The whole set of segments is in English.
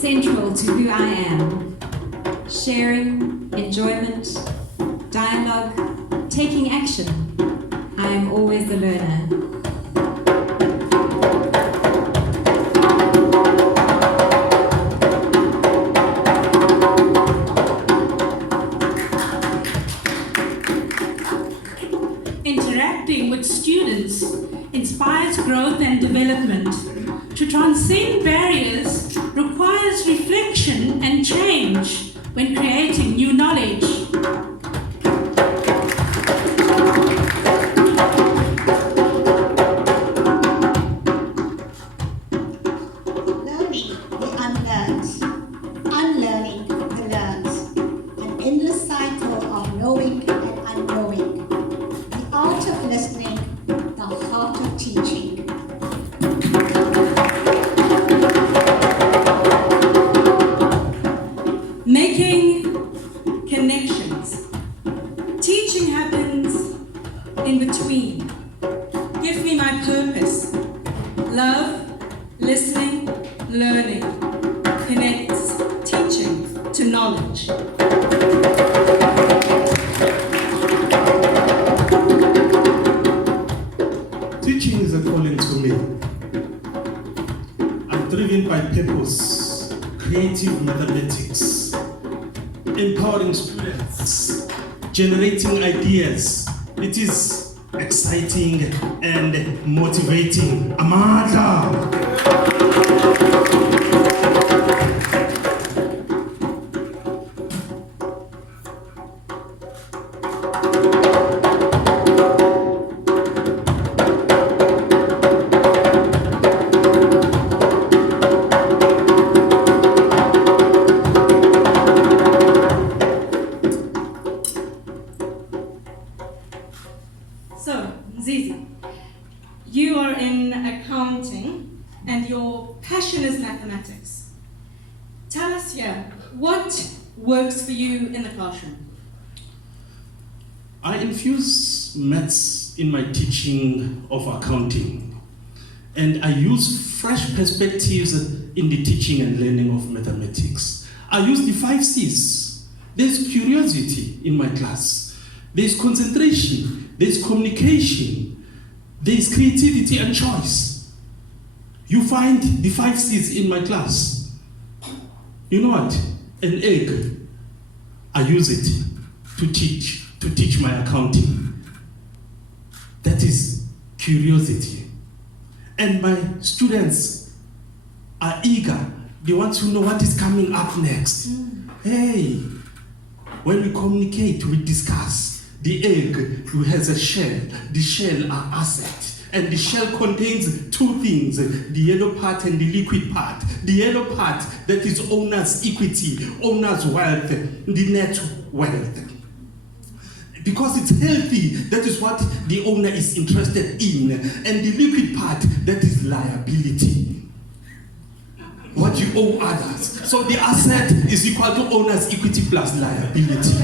Central to who I am. Sharing, enjoyment, dialogue, taking action. I am always the learner. Interacting with students inspires growth and development. To transcend barriers requires reflection and change when creating new knowledge. Learning the unlearned, unlearning the learned, an endless cycle of knowing and unknowing, the art of listening, the heart of teaching. Making connections. Teaching happens in between. Give me my purpose. Love, listening, learning connects teaching to knowledge. Teaching is a calling to me. I'm driven by purpose, creative mathematics, empowering students, generating ideas. It is exciting and motivating. Amanda! So, Zizi, you are in accounting and your passion is mathematics. Tell us here, what works for you in the classroom? I infuse maths in my teaching of accounting, and I use fresh perspectives in the teaching and learning of mathematics. I use the 5 C's. There's curiosity in my class. There's concentration. There's communication. There's creativity and choice. You find the 5 C's in my class. You know what? An egg. I use it to teach my accounting. that is curiosity. And my students are eager. They want to know what is coming up next. Hey, when we communicate, we discuss. The egg has a shell. The shell are assets. And the shell contains two things, the yellow part and the liquid part. The yellow part, that is owner's equity, owner's wealth, the net wealth. Because it's healthy, that is what the owner is interested in. And the liquid part, that is liability. What you owe others. So the asset is equal to owner's equity plus liability.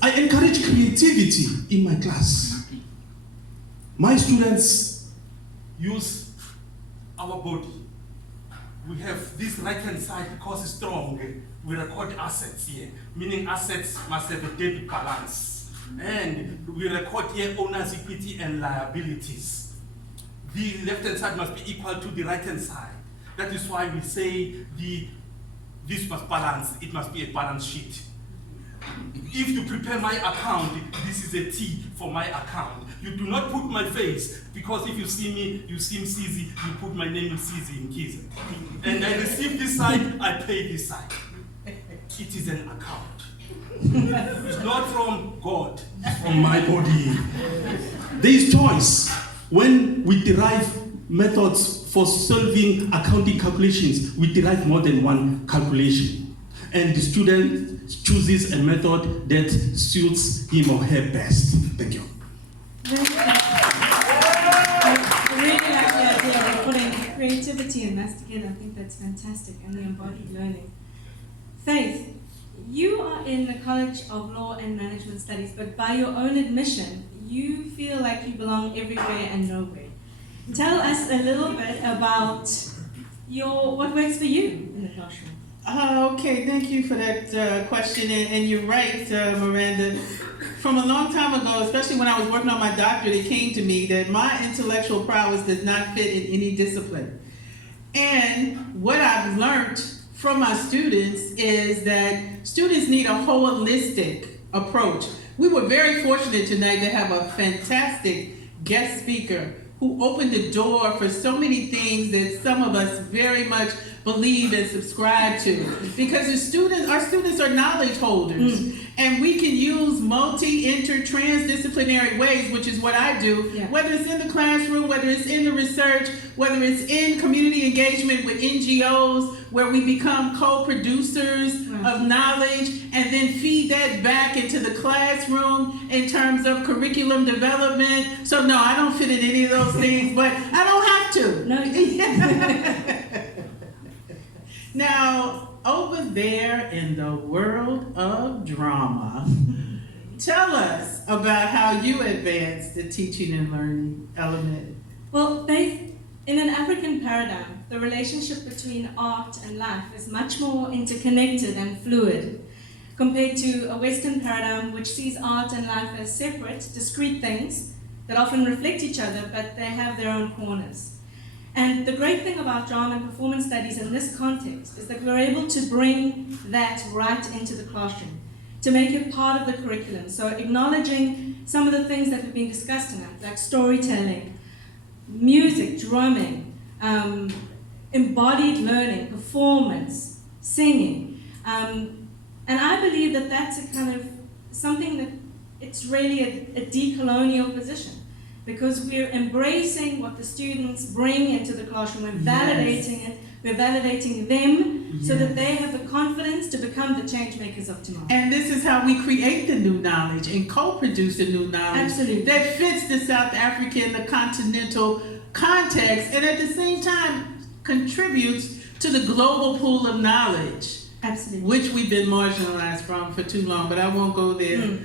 I encourage creativity in my class. My students use our body. We have this right hand side because it's strong. We record assets here, meaning assets must have a debit balance. And we record here owner's equity and liabilities. The left hand side must be equal to the right hand side. That is why we say this must balance, it must be a balance sheet. If you prepare my account, this is a T for my account. You do not put my face, because if you see me, you see Msizi, you put my name Msizi in Kiza. And I receive this side, I pay this side. It is an account. It's not from God, it's from my body. There is choice. When we derive methods for solving accounting calculations, we derive more than one calculation. And the student chooses a method that suits him or her best. Thank you. I really like the idea of putting creativity and maths together. I think that's fantastic, and the embodied learning. Faith, you are in the College of Law and Management Studies, but by your own admission, you feel like you belong everywhere and nowhere. Tell us a little bit about what works for you in the classroom. Okay, thank you for that question, and you're right, Miranda. From a long time ago, especially when I was working on my doctorate, it came to me that my intellectual prowess does not fit in any discipline. And what I've learned from my students is that students need a holistic approach. We were very fortunate tonight to have a fantastic guest speaker who opened the door for so many things that some of us very much believe and subscribe to. Because our students are knowledge holders. And we can use transdisciplinary ways, which is what I do, whether it's in the classroom, whether it's in the research, whether it's in community engagement with NGOs, where we become co-producers of knowledge and then feed that back into the classroom in terms of curriculum development. So no, I don't fit in any of those things, but I don't have to. No. Now, over there in the world of drama, tell us about how you advanced the teaching and learning element. Well, Faith, in an African paradigm, the relationship between art and life is much more interconnected and fluid compared to a Western paradigm which sees art and life as separate, discrete things that often reflect each other, but they have their own corners. And the great thing about drama and performance studies in this context is that we're able to bring that right into the classroom, to make it part of the curriculum. So acknowledging some of the things that have been discussed tonight, like storytelling, music, drumming, embodied learning, performance, singing. And I believe that that's a kind of something that it's really a decolonial position, because we're embracing what the students bring into the classroom, we're validating it, we're validating them so that they have the confidence to become the change makers of tomorrow. And this is how we create the new knowledge and co-produce the new knowledge that fits the South African, the continental context, and at the same time contributes to the global pool of knowledge, which we've been marginalized from for too long, but I won't go there.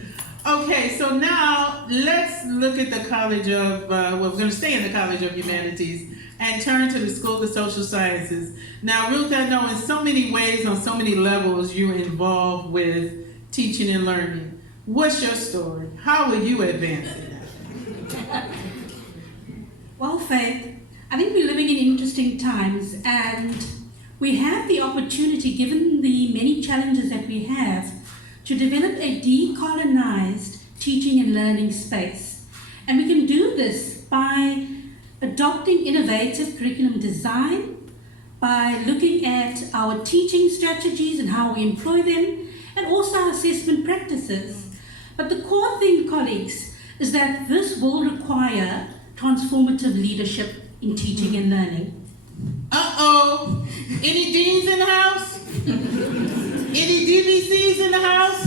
Okay, so now let's look at the College of, we're going to stay in the College of Humanities and turn to the School of Social Sciences. Now, Ruth, I know in so many ways, on so many levels, you're involved with teaching and learning. What's your story? How will you advance it? Well, Faith, I think we're living in interesting times, and we have the opportunity, given the many challenges that we have, to develop a decolonized teaching and learning space. And we can do this by adopting innovative curriculum design, by looking at our teaching strategies and how we employ them, and also our assessment practices. But the core thing, colleagues, is that this will require transformative leadership in teaching and learning. Uh-oh. Any deans in the house? Any DVCs in the house?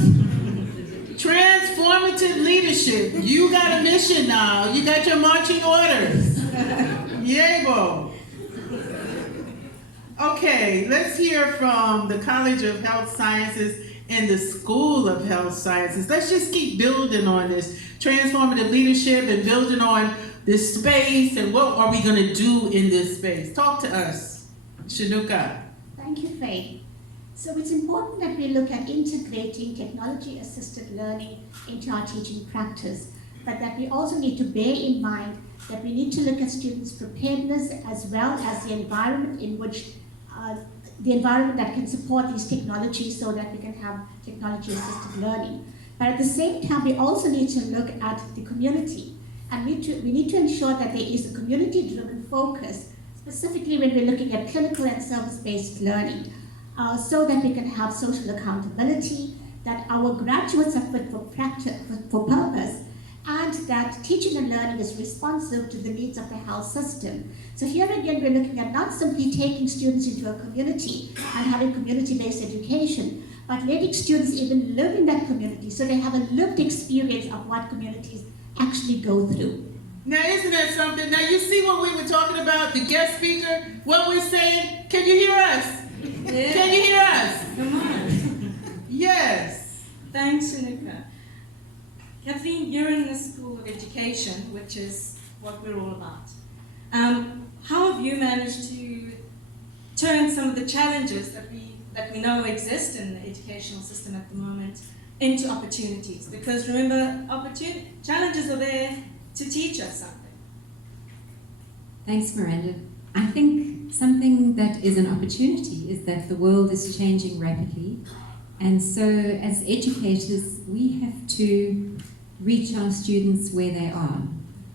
Transformative leadership. You got a mission now. You got your marching orders. Yego. Okay, let's hear from the College of Health Sciences and the School of Health Sciences. Let's just keep building on this transformative leadership and building on this space and what are we going to do in this space. Talk to us, Shanuka. Thank you, Faye. So it's important that we look at integrating technology-assisted learning into our teaching practice, but that we also need to bear in mind that we need to look at students' preparedness as well as the environment in which the environment that can support these technologies so that we can have technology-assisted learning. But at the same time, we also need to look at the community, and we need to ensure that there is a community-driven focus, specifically when we're looking at clinical and service-based learning, so that we can have social accountability, that our graduates are fit for purpose, and that teaching and learning is responsive to the needs of the health system. So here again, we're looking at not simply taking students into a community and having community-based education, but letting students even live in that community so they have a lived experience of what communities actually go through. Now, isn't that something? Now, you see what we were talking about, the guest speaker, what we're saying? Can you hear us? Yeah. Can you hear us? Come on. Yes. Thanks, Shanuka. Kathleen, you're in the School of Education, which is what we're all about. How have you managed to turn some of the challenges that we know exist in the educational system at the moment into opportunities? Because remember, challenges are there to teach us something. Thanks, Miranda. I think something that is an opportunity is that the world is changing rapidly, and so as educators we have to reach our students where they are,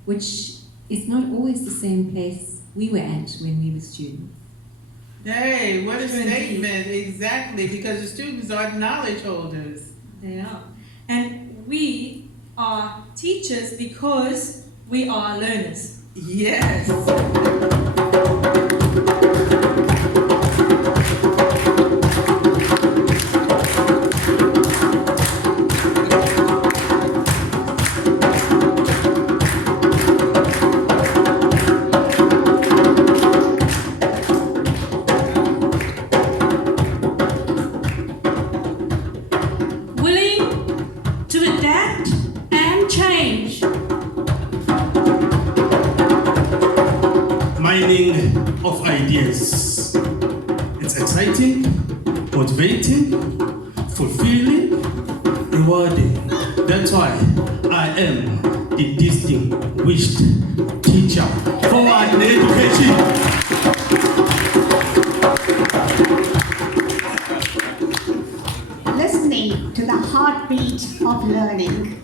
which is not always the same place we were at when we were students. Hey, what a statement, exactly, because the students are knowledge holders. They are. And we are teachers because we are learners. Yes. Of ideas. It's exciting, motivating, fulfilling, rewarding. That's why I am the distinguished teacher forward in education. Listening to the heartbeat of learning.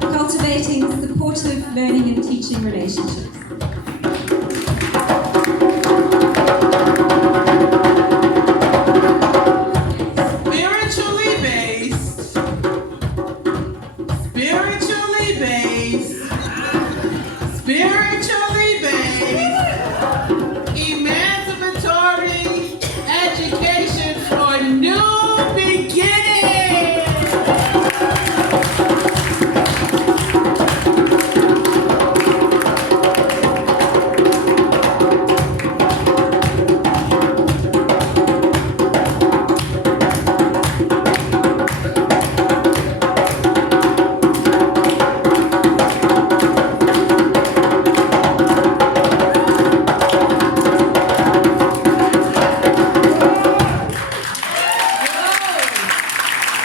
Cultivating supportive learning and teaching relationships.